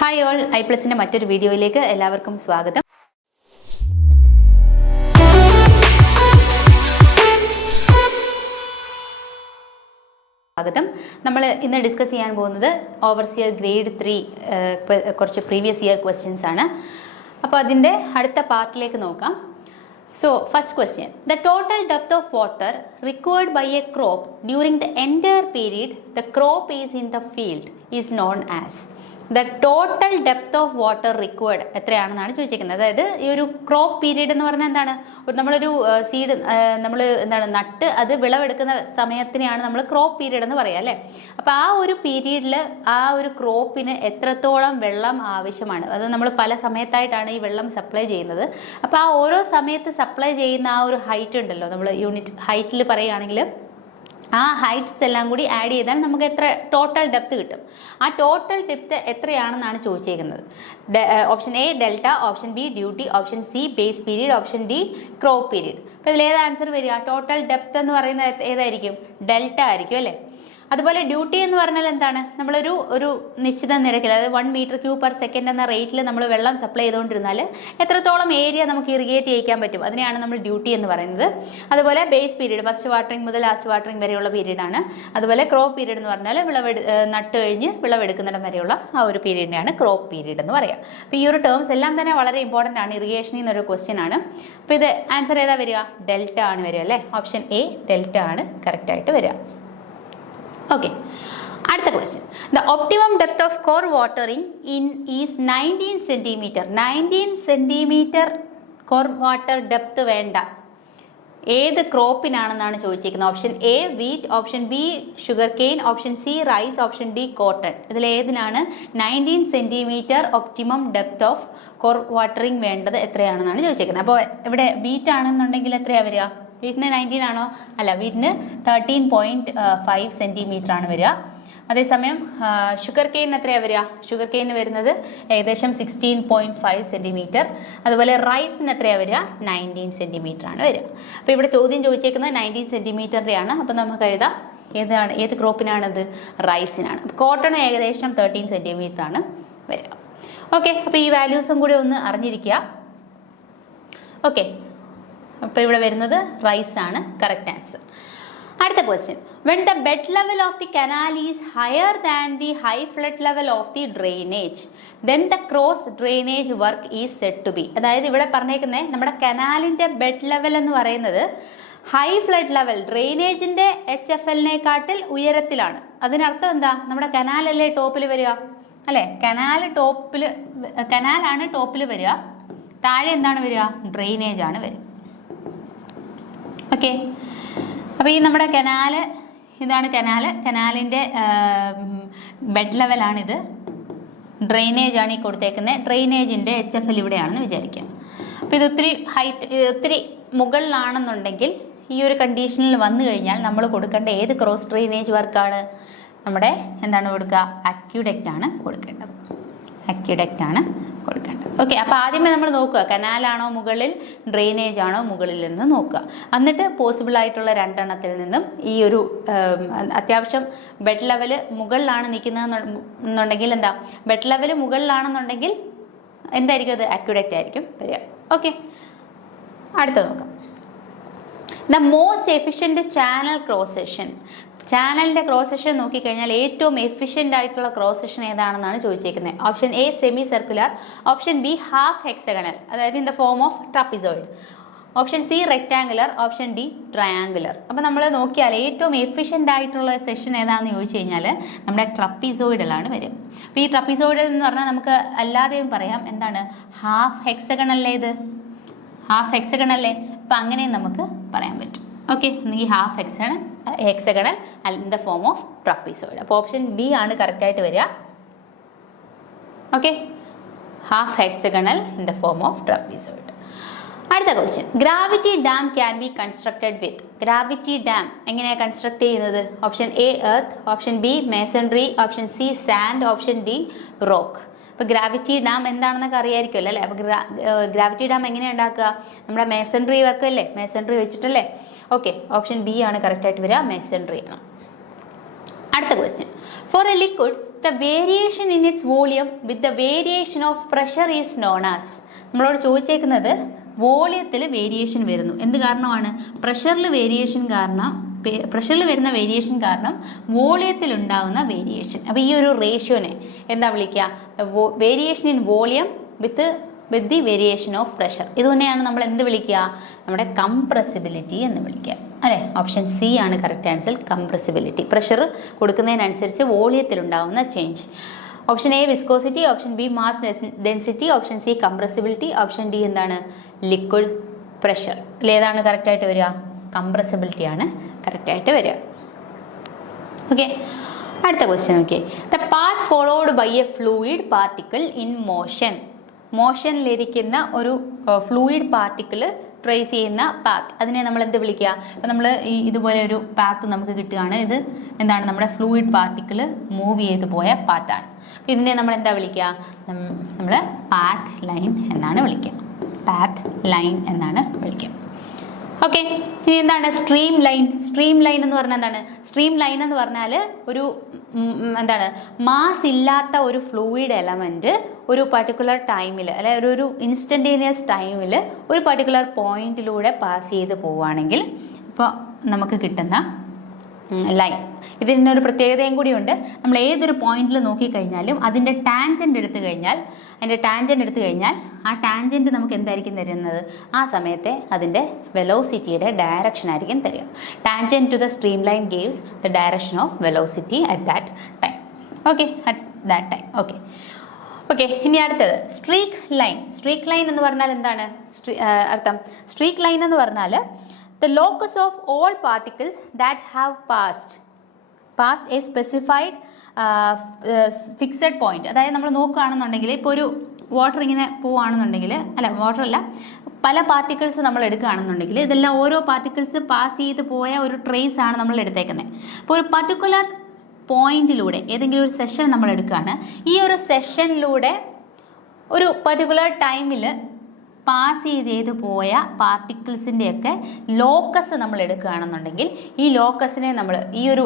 Hi all, ഐപ്ലസിൻ്റെ മറ്റൊരു വീഡിയോയിലേക്ക് എല്ലാവർക്കും സ്വാഗതം. നമ്മൾ ഇന്ന് ഡിസ്കസ് ചെയ്യാൻ പോകുന്നത് ഓവർസിയർ ഗ്രേഡ് 3 കുറച്ച് പ്രീവിയസ് ഇയർ ക്വസ്റ്റ്യൻസ് ആണ്. അപ്പോൾ അതിൻ്റെ അടുത്ത പാർട്ടിലേക്ക് നോക്കാം. So, first question. The total depth of water required by a crop during the entire period the crop is in the field is known as. The total depth of water required എത്രയാണെന്നാണ് ചോദിച്ചിരിക്കുന്നത്. അതായത് ഈ ഒരു crop period എന്ന് പറഞ്ഞാൽ എന്താണ്, നമ്മളൊരു seed നമ്മൾ എന്താണ് നട്ട് അത് വിളവെടുക്കുന്ന സമയത്തിനെയാണ് നമ്മൾ ക്രോപ്പ് പീരീഡ് എന്ന് പറയുക അല്ലേ. അപ്പോൾ ആ ഒരു പീരീഡിൽ ആ ഒരു ക്രോപ്പിന് എത്രത്തോളം വെള്ളം ആവശ്യമാണ്, അത് നമ്മൾ പല സമയത്തായിട്ടാണ് ഈ വെള്ളം സപ്ലൈ ചെയ്യുന്നത്. അപ്പോൾ ആ ഓരോ സമയത്ത് സപ്ലൈ ചെയ്യുന്ന ആ ഒരു ഹൈറ്റ് ഉണ്ടല്ലോ, നമ്മൾ യൂണിറ്റ് ഹൈറ്റിൽ പറയുകയാണെങ്കിൽ ആ ഹൈറ്റ്സ് എല്ലാം കൂടി ആഡ് ചെയ്താൽ നമുക്ക് എത്ര ടോട്ടൽ ഡെപ്ത് കിട്ടും. ആ ടോട്ടൽ ഡെപ്ത് എത്രയാണെന്നാണ് ചോദിച്ചേക്കുന്നത്. Option A delta, option B duty, option C base period, option D crop period. അപ്പോൾ ഇതിലേത് ആൻസർ വരിക? ടോട്ടൽ ഡെപ്ത് എന്ന് പറയുന്നത് ഏതായിരിക്കും? ഡെൽറ്റ ആയിരിക്കും അല്ലേ. അതുപോലെ ഡ്യൂട്ടി എന്ന് പറഞ്ഞാൽ എന്താണ്, നമ്മളൊരു നിശ്ചിത നിരക്കിൽ, അതായത് 1 മീറ്റർ ക്യൂബ് പെർ സെക്കൻഡ് എന്ന റേറ്റിൽ നമ്മൾ വെള്ളം സപ്ലൈ ചെയ്തുകൊണ്ടിരുന്നാൽ എത്രത്തോളം ഏരിയ നമുക്ക് ഇറിഗേറ്റ് ചെയ്യിക്കാൻ പറ്റും, അതിനെയാണ് നമ്മൾ ഡ്യൂട്ടി എന്ന് പറയുന്നത്. അതുപോലെ ബേസ് പീരീഡ്, ഫസ്റ്റ് വാട്ടറിങ് മുതൽ ലാസ്റ്റ് വാട്ടറിങ് വരെയുള്ള പീരീഡാണ്. അതുപോലെ ക്രോപ്പ് പീരീഡ് എന്ന് പറഞ്ഞാൽ നട്ട് കഴിഞ്ഞ് വിളവെടുക്കുന്നിടം വരെയുള്ള ആ ഒരു പീരീഡിനെയാണ് ക്രോപ്പ് പീരീഡ് എന്ന് പറയുക. അപ്പോൾ ഈ ഒരു ടേംസ് എല്ലാം തന്നെ വളരെ ഇമ്പോർട്ടൻ്റ് ആണ്. ഇറിഗേഷനിൽ നിന്നൊരു ക്വസ്റ്റ്യൻ ആണ്. അപ്പോൾ ഇത് ആൻസർ ഏതാ വരിക? ഡെൽറ്റ ആണ് വരിക അല്ലേ. ഓപ്ഷൻ എ ഡെൽറ്റ ആണ് കറക്റ്റായിട്ട് വരിക. Okay, അടുത്ത question. The optimum depth of core watering in is 19 centimetre. 19 centimetre core water depth വേണ്ട ഏത് ക്രോപ്പിനാണെന്നാണ് ചോദിച്ചിരിക്കുന്നത്. Option A wheat, option B sugar cane, option C rice, option D cotton. ഇതിലേതിനാണ് 19 centimetre optimum depth of core watering വേണ്ടത് എത്രയാണെന്നാണ് ചോദിച്ചിരിക്കുന്നത്. അപ്പോൾ ഇവിടെ വീറ്റ് ആണെന്നുണ്ടെങ്കിൽ എത്രയാണ് വരിക? വീറ്റിന് 19 ആണോ? അല്ല, വീറ്റിന് 13.5 സെൻറ്റിമീറ്റർ ആണ് വരിക. അതേസമയം ഷുഗർ കെയിൻ എത്രയാണ് വരിക? ഷുഗർ കെയിന് വരുന്നത് ഏകദേശം 16.5 സെൻറ്റിമീറ്റർ. അതുപോലെ റൈസിന് എത്രയാണ് വരിക? 19 സെൻറ്റിമീറ്റർ ആണ് വരിക. അപ്പോൾ ഇവിടെ ചോദ്യം ചോദിച്ചേക്കുന്നത് 19 സെൻറ്റിമീറ്ററിൻ്റെയാണ്. അപ്പോൾ നമുക്ക് എഴുതാം ഏത് ക്രോപ്പിനാണത്? റൈസിനാണ്. കോട്ടൺ ഏകദേശം 13 സെൻറ്റിമീറ്റർ ആണ് വരിക. ഓക്കെ, അപ്പോൾ ഈ വാല്യൂസും കൂടി ഒന്ന് അറിഞ്ഞിരിക്കുക. ഓക്കെ, അപ്പോൾ ഇവിടെ വരുന്നത് റൈസ് ആണ് കറക്റ്റ് ആൻസർ. അടുത്ത question. When the bed level of the canal is higher than the high flood level of the drainage then the cross drainage work is said to be. അതായത് ഇവിടെ പറഞ്ഞേക്കുന്നത് നമ്മുടെ കനാലിൻ്റെ ബെഡ് ലെവൽ എന്ന് പറയുന്നത് high flood level ഡ്രെയിനേജിൻ്റെ HFL-നേക്കാട്ടിൽ ഉയരത്തിലാണ്. അതിനർത്ഥം എന്താ? നമ്മുടെ കനാലല്ലേ ടോപ്പിൽ വരിക അല്ലേ. കനാലാണ് ടോപ്പിൽ വരിക, താഴെ എന്താണ് വരിക? ഡ്രെയിനേജ് ആണ് വരിക. ഓക്കെ, അപ്പോൾ ഈ നമ്മുടെ ഇതാണ് കനാലിൻ്റെ ബെഡ് ലെവലാണിത്. ഡ്രെയിനേജ് ആണ് ഈ കൊടുത്തേക്കുന്നത്. ഡ്രെയിനേജിൻ്റെ HFL ഇവിടെയാണെന്ന് വിചാരിക്കാം. അപ്പോൾ ഇത് ഒത്തിരി മുകളിലാണെന്നുണ്ടെങ്കിൽ ഈ ഒരു കണ്ടീഷനിൽ വന്നു കഴിഞ്ഞാൽ നമ്മൾ കൊടുക്കേണ്ട ഏത് ക്രോസ് ഡ്രെയിനേജ് വർക്കാണ്? നമ്മുടെ എന്താണ് കൊടുക്കുക? അക്യൂഡക്റ്റ് ആണ് കൊടുക്കേണ്ടത്. അക്യൂഡക്റ്റ് ആണ് കൊടുക്കേണ്ടത്. ഓക്കെ, അപ്പോൾ ആദ്യമേ നമ്മൾ നോക്കുക കനാലാണോ മുകളിൽ, ഡ്രെയിനേജ് ആണോ മുകളിൽ എന്ന് നോക്കുക. എന്നിട്ട് പോസിബിൾ ആയിട്ടുള്ള 2 എണ്ണത്തിൽ നിന്നും ഈ ഒരു അത്യാവശ്യം ബെഡ് ലെവൽ മുകളിലാണ് നിൽക്കുന്നതെന്നുണ്ടെങ്കിൽ എന്താ, ബെഡ് ലെവൽ മുകളിലാണെന്നുണ്ടെങ്കിൽ എന്തായിരിക്കും? അത് അക്യൂഡക്റ്റ് ആയിരിക്കും വരിക. ഓക്കെ, അടുത്തത് നോക്കാം. The most efficient channel cross section. ചാനലിൻ്റെ ക്രോസ് സെക്ഷൻ നോക്കിക്കഴിഞ്ഞാൽ ഏറ്റവും എഫിഷ്യൻ്റ് ആയിട്ടുള്ള ക്രോസ് സെക്ഷൻ ഏതാണെന്നാണ് ചോദിച്ചിരിക്കുന്നത്. Option A semi circular, option B half hexagonal, അതായത് in the form of trapezoid, option C rectangular, option D triangular. അപ്പോൾ നമ്മൾ നോക്കിയാൽ ഏറ്റവും എഫിഷ്യൻ്റ് ആയിട്ടുള്ള സെക്ഷൻ ഏതാണെന്ന് ചോദിച്ചു കഴിഞ്ഞാൽ നമ്മുടെ ട്രപ്പിസോയിഡലാണ് വരും. അപ്പോൾ ഈ ട്രപ്പിസോയിഡൽ എന്ന് പറഞ്ഞാൽ നമുക്ക് അല്ലാതെയും പറയാം, എന്താണ്? ഹാഫ് ഹെക്സഗണല്ലേ, ഇത് ഹാഫ് ഹെക്സഗണല്ലേ. അപ്പോൾ അങ്ങനെയും നമുക്ക് പറയാൻ പറ്റും. ഓക്കെ, ഈ half hexagonal in the form of trapezoid. അപ്പോൾ ഓപ്ഷൻ ബി ആണ് കറക്റ്റായിട്ട് വരിക. Okay, half hexagonal in the form of trapezoid. അടുത്ത question. Gravity dam can be constructed with. Gravity dam എങ്ങനെയാണ് കൺസ്ട്രക്ട് ചെയ്യുന്നത്? Option A earth, option B masonry, option C sand, option D rock. അപ്പോൾ gravity dam എന്താണെന്നൊക്കെ അറിയായിരിക്കുമല്ലോ അല്ലേ. അപ്പോൾ gravity dam എങ്ങനെയാണ് ഉണ്ടാക്കുക? നമ്മുടെ മേസൺറി വർക്ക് അല്ലേ, മേസൺറി വെച്ചിട്ടല്ലേ. ഓക്കെ, ഓപ്ഷൻ ബി ആണ് കറക്റ്റായിട്ട് വരിക, മേസൺറി ആണ്. അടുത്ത question. For a liquid the variation in its volume with the variation of pressure is known as. നമ്മളോട് ചോദിച്ചേക്കുന്നത് വോളിയത്തിൽ വേരിയേഷൻ വരുന്നു, എന്ത് കാരണമാണ്? പ്രഷറിൽ വേരിയേഷൻ കാരണം, പ്രഷറിൽ വരുന്ന വേരിയേഷൻ കാരണം വോളിയത്തിൽ ഉണ്ടാകുന്ന വേരിയേഷൻ. അപ്പോൾ ഈ ഒരു റേഷ്യോനെ എന്താ വിളിക്കുക? Variation in volume with the variation of pressure. ഇതുതന്നെയാണ് നമ്മൾ എന്ത് വിളിക്കുക? നമ്മുടെ കംപ്രസിബിലിറ്റി എന്ന് വിളിക്കുക, അല്ലേ? ഓപ്ഷൻ സി ആണ് കറക്റ്റ് ആൻസർ, കംപ്രസിബിലിറ്റി. പ്രഷർ കൊടുക്കുന്നതിനനുസരിച്ച് വോളിയത്തിലുണ്ടാകുന്ന change. Option A viscosity, option B mass density, option C compressibility, option D എന്താണ്? Liquid pressure. ഇതിലേതാണ് കറക്റ്റായിട്ട് വരിക? കംപ്രസിബിലിറ്റി ആണ് കറക്റ്റായിട്ട് വരിക. ഓക്കെ, അടുത്ത ക്വസ്റ്റ്യൻ നോക്കിയേ. The path followed by a fluid particle in motion. മോഷനിലിരിക്കുന്ന ഒരു ഫ്ലൂയിഡ് പാർട്ടിക്കിൾ ട്രേസ് ചെയ്യുന്ന പാത്ത്, അതിനെ നമ്മൾ എന്ത് വിളിക്കുക? അപ്പോൾ നമ്മൾ ഇതുപോലെ ഒരു പാത്ത് നമുക്ക് കിട്ടുകയാണ്. ഇത് എന്താണ്? നമ്മുടെ ഫ്ലൂയിഡ് പാർട്ടിക്കിൾ മൂവ് ചെയ്ത് പോയ പാത്താണ്. ഇതിനെ നമ്മൾ എന്താ വിളിക്കുക? നമ്മൾ പാത്ത് ലൈൻ എന്നാണ് വിളിക്കുക. പാത്ത് ലൈൻ എന്നാണ് വിളിക്കുക. ഓക്കെ, ഇനി എന്താണ് സ്ട്രീം ലൈൻ? സ്ട്രീം ലൈൻ എന്ന് പറഞ്ഞാൽ എന്താണ്? സ്ട്രീം ലൈൻ എന്ന് പറഞ്ഞാൽ ഒരു എന്താണ്, മാസ് ഇല്ലാത്ത ഒരു ഫ്ലൂയിഡ് എലമെൻറ്റ് ഒരു പർട്ടിക്കുലർ ടൈമിൽ, അല്ലെങ്കിൽ ഒരു ഇൻസ്റ്റൻറ്റേനിയസ് ടൈമിൽ ഒരു പർട്ടിക്കുലർ പോയിന്റിലൂടെ പാസ് ചെയ്ത് പോവുകയാണെങ്കിൽ ഇപ്പോൾ നമുക്ക് കിട്ടുന്ന ലൈൻ. ഇതിനൊരു പ്രത്യേകതയും കൂടിയുണ്ട്. നമ്മൾ ഏതൊരു പോയിന്റിൽ നോക്കിക്കഴിഞ്ഞാലും അതിൻ്റെ ടാൻജൻറ്റ് എടുത്തു കഴിഞ്ഞാൽ ആ ടാൻജൻറ്റ് നമുക്ക് എന്തായിരിക്കും തരുന്നത്? ആ സമയത്തെ അതിൻ്റെ വെലോസിറ്റിയുടെ ഡയറക്ഷൻ ആയിരിക്കും തരിക. Tangent to the stream line gives the direction of velocity at that time. Okay, at that time. Okay, ഇനി അടുത്തത് സ്ട്രീക്ക് ലൈൻ. സ്ട്രീക്ക് ലൈൻ എന്ന് പറഞ്ഞാൽ എന്താണ് അർത്ഥം? സ്ട്രീക്ക് ലൈൻ എന്ന് പറഞ്ഞാൽ the locus of all particles that have passed a specified fixed point. അതായത് നമ്മൾ നോക്കുകയാണെന്നുണ്ടെങ്കിൽ ഇപ്പോൾ ഒരു വാട്ടർ ഇങ്ങനെ പോവുകയാണെന്നുണ്ടെങ്കിൽ, അല്ല വാട്ടർ അല്ല, പല പാർട്ടിക്കിൾസ് നമ്മൾ എടുക്കുകയാണെന്നുണ്ടെങ്കിൽ ഇതെല്ലാം ഓരോ പാർട്ടിക്കിൾസ് പാസ് ചെയ്ത് പോയ ഒരു ട്രേസ് ആണ് നമ്മൾ എടുത്തേക്കുന്നത്. അപ്പോൾ ഒരു പർട്ടിക്കുലർ പോയിന്റിലൂടെ ഏതെങ്കിലും ഒരു സെഷൻ നമ്മൾ എടുക്കുകയാണ്. ഈ ഒരു സെഷനിലൂടെ ഒരു പർട്ടിക്കുലർ ടൈമിൽ പാസ് ചെയ്ത് പോയ പാർട്ടിക്കിൾസിൻ്റെയൊക്കെ ലോക്കസ് നമ്മൾ എടുക്കുകയാണെന്നുണ്ടെങ്കിൽ ഈ ലോക്കസിനെ നമ്മൾ, ഈ ഒരു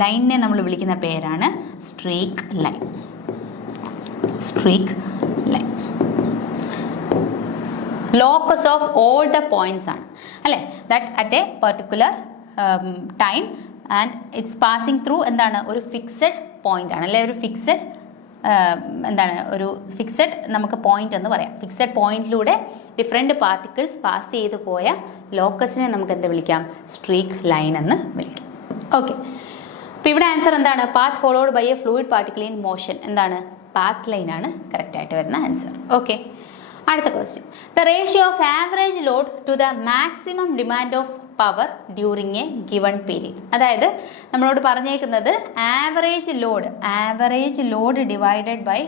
ലൈനിനെ നമ്മൾ വിളിക്കുന്ന പേരാണ് streak line. Streak line locus of all the points ആണ്, അല്ലേ? That at A particular time and it's passing through എന്താണ്? ഒരു ഫിക്സഡ് പോയിന്റ് ആണ്, അല്ലെ? ഒരു ഫിക്സഡ് എന്താണ്? ഒരു ഫിക്സഡ് നമുക്ക് പോയിന്റ് എന്ന് പറയാം. ഫിക്സഡ് പോയിന്റിലൂടെ ഡിഫറെൻറ്റ് പാർട്ടിക്കിൾസ് പാസ് ചെയ്ത് പോയ ലോക്കസിനെ നമുക്ക് എന്ത് വിളിക്കാം? സ്ട്രീക്ക് ലൈൻ എന്ന് വിളിക്കാം. ഓക്കെ, അപ്പോൾ ഇവിടെ ആൻസർ എന്താണ്? Path followed by a fluid particle in motion. എന്താണ്? പാത്ത് ലൈൻ ആണ് കറക്റ്റായിട്ട് വരുന്ന ആൻസർ. ഓക്കെ, അടുത്ത question. The ratio of average load to the maximum demand of power during a given period. അതായത് നമ്മളോട് പറഞ്ഞേക്കുന്നത് average load divided by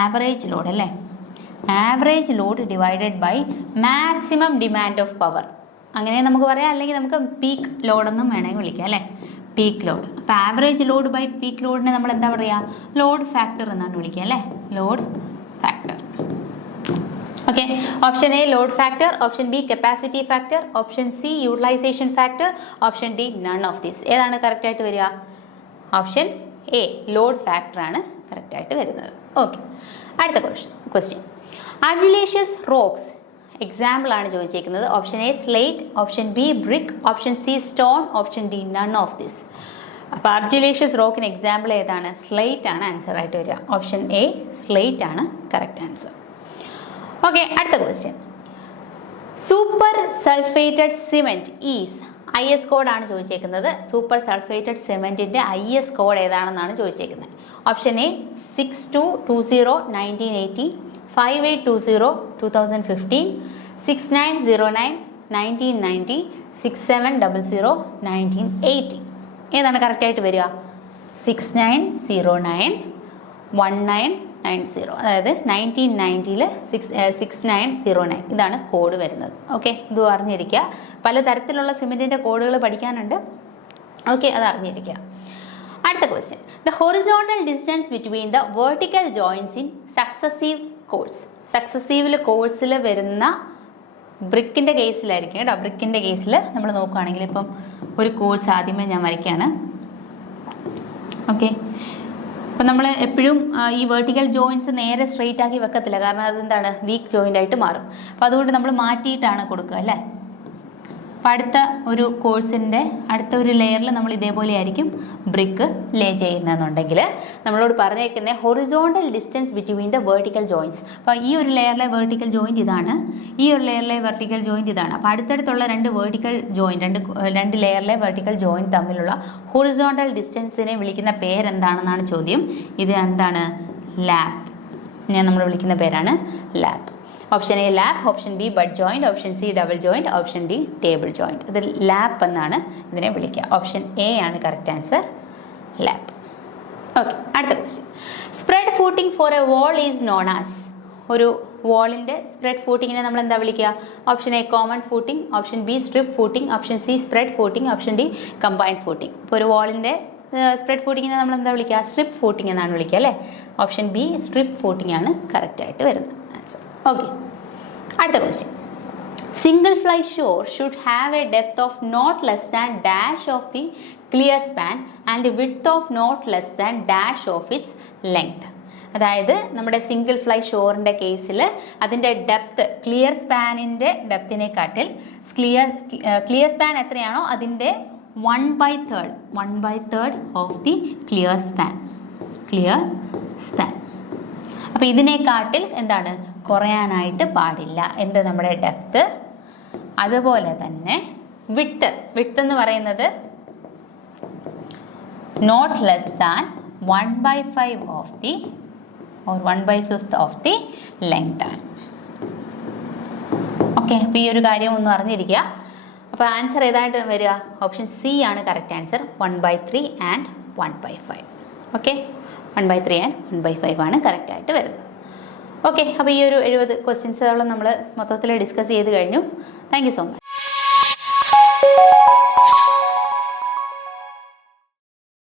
average load, അല്ലേ? Average load divided by maximum demand of power, അങ്ങനെ നമുക്ക് പറയാം. അല്ലെങ്കിൽ നമുക്ക് പീക്ക് ലോഡെന്നും വേണമെങ്കിൽ വിളിക്കാം, അല്ലേ? Peak load. അപ്പോൾ ആവറേജ് ലോഡ് ബൈ പീക്ക് ലോഡിനെ നമ്മൾ എന്താ പറയുക? ലോഡ് ഫാക്ടർ എന്നാണ് വിളിക്കുക, അല്ലേ? Load factor. Okay, option A load factor, option B capacity factor, option C utilisation factor, option D none of these. ഏതാണ് കറക്റ്റായിട്ട് വരിക? ഓപ്ഷൻ എ ലോഡ് ഫാക്ടർ ആണ് കറക്റ്റായിട്ട് വരുന്നത്. ഓക്കെ, അടുത്ത ക്വസ്റ്റ്യൻ. അർജിലേഷ്യസ് റോക്സ് എക്സാമ്പിൾ ആണ് ചോദിച്ചിരിക്കുന്നത്. Option A slate, option B brick, option C stone, option D none of this. അപ്പോൾ അർജിലേഷ്യസ് റോക്കിന് എക്സാമ്പിൾ ഏതാണ്? സ്ലേറ്റ് ആണ് ആൻസർ ആയിട്ട് വരിക. ഓപ്ഷൻ എ സ്ലേറ്റ് ആണ് കറക്റ്റ് ആൻസർ. ഓക്കെ, അടുത്ത question. Super sulphated cement is, IS കോഡാണ് ചോദിച്ചേക്കുന്നത്. സൂപ്പർ സൾഫേറ്റഡ് സിമെൻറ്റിൻ്റെ IS കോഡ് ഏതാണെന്നാണ് ചോദിച്ചേക്കുന്നത്. Option A 6220 1980, 5820 2015, 6909 1990, 6700 1980. ഏതാണ് കറക്റ്റായിട്ട് വരിക? 6909 1990, അതായത് 1990 6909 ഇതാണ് കോഡ് വരുന്നത്. ഓക്കെ, ഇത് അറിഞ്ഞിരിക്കുക. പലതരത്തിലുള്ള സിമെൻറ്റിൻ്റെ കോഡുകൾ പഠിക്കാനുണ്ട്. ഓക്കെ, അത് അറിഞ്ഞിരിക്കുക. അടുത്ത question. The horizontal distance between the vertical joins in successive course. സക്സസീവിൽ കോഴ്സിൽ വരുന്ന ബ്രിക്കിൻ്റെ കേസിലായിരിക്കും കേട്ടോ. ബ്രിക്കിൻ്റെ കേസിൽ നമ്മൾ നോക്കുകയാണെങ്കിൽ ഇപ്പം ഒരു കോഴ്സ് ആദ്യമേ ഞാൻ വരയ്ക്കുകയാണ്. ഓക്കെ, അപ്പം നമ്മൾ എപ്പോഴും ഈ വെർട്ടിക്കൽ ജോയിൻറ്റ്സ് നേരെ സ്ട്രെയിറ്റ് ആക്കി വെക്കത്തില്ല, കാരണം അതെന്താണ് വീക്ക് ജോയിൻ്റ് ആയിട്ട് മാറും. അപ്പോൾ അതുകൊണ്ട് നമ്മൾ മാറ്റിയിട്ടാണ് കൊടുക്കുക അല്ലേ. അപ്പോൾ അടുത്ത ഒരു കോഴ്സിൻ്റെ അടുത്ത ഒരു ലെയറിൽ നമ്മൾ ഇതേപോലെ ആയിരിക്കും ബ്രിക്ക് ലേ ചെയ്യുന്നതെന്നുണ്ടെങ്കിൽ നമ്മളോട് പറഞ്ഞേക്കുന്ന horizontal distance between the vertical joints. അപ്പോൾ ഈ ഒരു ലെയറിലെ വെർട്ടിക്കൽ ജോയിൻറ്റ് ഇതാണ്, ഈ ഒരു ലെയറിലെ വെർട്ടിക്കൽ ജോയിൻറ്റ് ഇതാണ്. അപ്പോൾ അടുത്തടുത്തുള്ള രണ്ട് വെർട്ടിക്കൽ ജോയിൻറ്റ്, രണ്ട് ലെയറിലെ വെർട്ടിക്കൽ ജോയിൻറ്റ് തമ്മിലുള്ള ഹൊറിസോണ്ടൽ ഡിസ്റ്റൻസിനെ വിളിക്കുന്ന പേരെന്താണെന്നാണ് ചോദ്യം. ഇത് എന്താണ്? ലാപ്പ്. നമ്മൾ വിളിക്കുന്ന പേരാണ് lap. Option A lap, option B butt joint, option C double joint, option D table joint. ഇത് ലാപ്പ് എന്നാണ് ഇതിനെ വിളിക്കുക. ഓപ്ഷൻ എ ആണ് കറക്റ്റ് ആൻസർ, ലാപ്പ്. ഓക്കെ, അടുത്ത question. Spread footing for a wall is known as. ഒരു വാളിൻ്റെ spread ഫൂട്ടിങ്ങിനെ നമ്മൾ എന്താ വിളിക്കുക? Option A common footing, option B strip footing, option C spread footing, option D combined footing. ഇപ്പോൾ ഒരു വാളിൻ്റെ സ്പ്രെഡ് ഫൂട്ടിങ്ങിനെ നമ്മൾ എന്താ വിളിക്കുക? സ്ട്രിപ്പ് ഫൂട്ടിംഗ് എന്നാണ് വിളിക്കുക അല്ലേ. ഓപ്ഷൻ ബി സ്ട്രിപ്പ് ഫൂട്ടിംഗ് ആണ് കറക്റ്റായിട്ട് വരുന്നത് ആൻസർ. ഓക്കെ, അടുത്ത question. Single fly shore should have a depth of not less than dash of the clear span and width of not less than dash of its length. അതായത് നമ്മുടെ single fly ഷോറിൻ്റെ കേസിൽ അതിൻ്റെ depth clear സ്പാനിൻ്റെ ഡെപ്തിനെക്കാട്ടിൽ clear span എത്രയാണോ അതിൻ്റെ 1/3 of the clear span. അപ്പോൾ ഇതിനെക്കാട്ടിൽ എന്താണ്? കുറയാനായിട്ട് പാടില്ല. എന്ത്? നമ്മുടെ ഡെപ്ത്. അതുപോലെ തന്നെ വിട്ട് എന്ന് പറയുന്നത് not less than 1/5 of the or 1/5 of the length ആണ്. ഓക്കെ, അപ്പോൾ ഈ ഒരു കാര്യം ഒന്ന് അറിഞ്ഞിരിക്കുക. അപ്പോൾ ആൻസർ ഏതായിട്ട് വരിക? ഓപ്ഷൻ സി ആണ് correct answer, 1/3 and 1/5. Okay, 1/3 and 1/5 ആണ് കറക്റ്റായിട്ട് വരുന്നത്. ഓക്കെ, അപ്പോൾ ഈ ഒരു 70 ക്വസ്റ്റ്യൻസുകളും നമ്മൾ മൊത്തത്തിൽ ഡിസ്കസ് ചെയ്ത് കഴിഞ്ഞു. Thank you so much.